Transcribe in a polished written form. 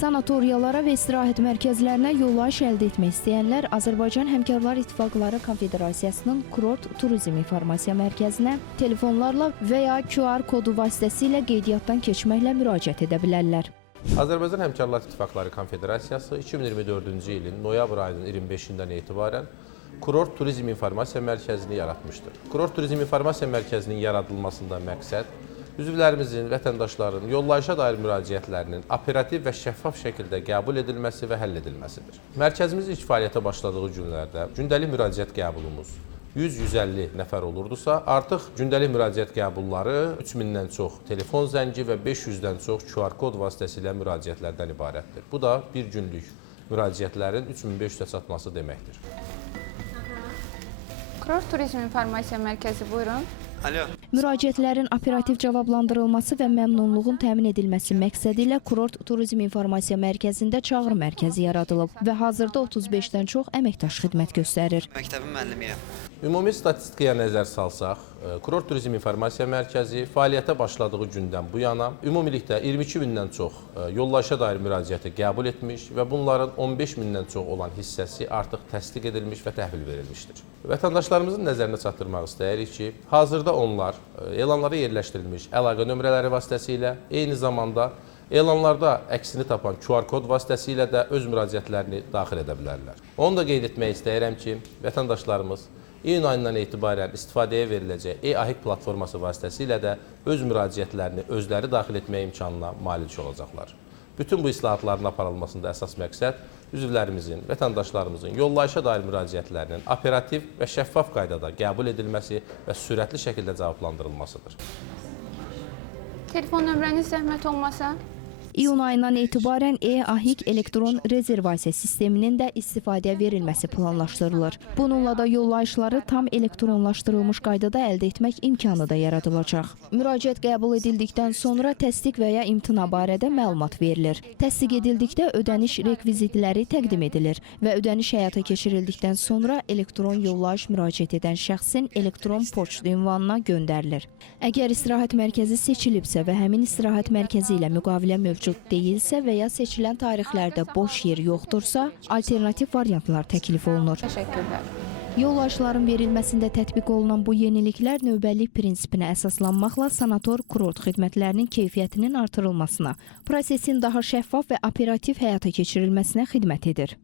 Sanatoriyalara və istirahət mərkəzlərinə yollayış əldə etmək istəyənlər Azərbaycan Həmkarlar İttifaqları Konfederasiyasının Kurort Turizm İnformasiya Mərkəzinə telefonlarla və ya QR kodu vasitəsilə qeydiyyatdan keçməklə müraciət edə bilərlər. Azərbaycan Həmkarlar İttifaqları Konfederasiyası 2024-cü ilin noyabr ayının 25-dən etibarən Kurort Turizm İnformasiya Mərkəzini yaratmışdır. Kurort Turizm İnformasiya Mərkəzinin yaradılmasında məqsəd üzvlərimizin, vətəndaşların yollayışa dair müraciətlərinin operativ və şəffaf şəkildə qəbul edilməsi və həll edilməsidir. Mərkəzimiz ilk fəaliyyətə başladığı günlərdə gündəlik müraciət qəbulumuz 100-150 nəfər olurdusa, artıq gündəlik müraciət qəbulları 3000-dən çox telefon zəngi və 500-dən çox QR kod vasitəsilə müraciətlərdən ibarətdir. Bu da bir günlük müraciətlərin 3500-ə çatması deməkdir. Kurort Turizm İnformasiya Mərkəzi, buyurun. Alo. Müraciətlərin operativ cavablandırılması və məmnunluğun təmin edilməsi məqsədi ilə Kurort Turizm İnformasiya Mərkəzində çağrı mərkəzi yaradılıb və hazırda 35-dən çox əməkdaş xidmət göstərir. Məktəbin müəllimiyəm. Ümumi statistikaya nəzər salsaq, Kurort Turizm İnformasiya Mərkəzi fəaliyyətə başladığı gündən bu yana ümumilikdə 22 bindən çox yollayışa dair müraciəti qəbul etmiş və bunların 15 bindən çox olan hissəsi artıq təsdiq edilmiş və təhvil verilmişdir. Vətəndaşlarımızın nəzərinə çatdırmaq istəyirik ki, hazırda onlar elanlara yerləşdirilmiş əlaqə nömrələri vasitəsilə, eyni zamanda elanlarda əksini tapan QR kod vasitəsilə də öz müraciətlərini daxil edə bilərlər. Onu da qeyd etmək istəyirəm ki, vətəndaşlarımız iyun ayından etibarən istifadəyə veriləcək e-ahik platforması vasitəsilə də öz müraciətlərini özləri daxil etmək imkanına malik olacaqlar. Bütün bu islahatların aparılmasında əsas məqsəd üzvlərimizin, vətəndaşlarımızın yollayışa dair müraciətlərinin operativ və şəffaf qaydada qəbul edilməsi və sürətli şəkildə cavablandırılmasıdır. Telefon nömrəniz zəhmət olmasa? İyun ayından etibarən e-ahik elektron rezervasiya sisteminin də istifadəyə verilməsi planlaşdırılır. Bununla da yollayışları tam elektronlaşdırılmış qaydada əldə etmək imkanı da yaradılacaq. Müraciət qəbul edildikdən sonra təsdiq və ya imtina barədə məlumat verilir. Təsdiq edildikdə ödəniş rekvizitləri təqdim edilir və ödəniş həyata keçirildikdən sonra elektron yollayış müraciət edən şəxsin elektron poçt ünvanına göndərilir. Əgər istirahət mərkəzi seçilibsə və həmin istirahət mərkəzi ilə müqavilə mövcud deyilsə və ya seçilən tarixlərdə boş yer yoxdursa, alternativ variantlar təklif olunur. Təşəkkürlər. Yollayışların verilməsində tətbiq olunan bu yeniliklər növbəlik prinsipinə əsaslanmaqla sanator kurort xidmətlərinin keyfiyyətinin artırılmasına, prosesin daha şəffaf və operativ həyata keçirilməsinə xidmət edir.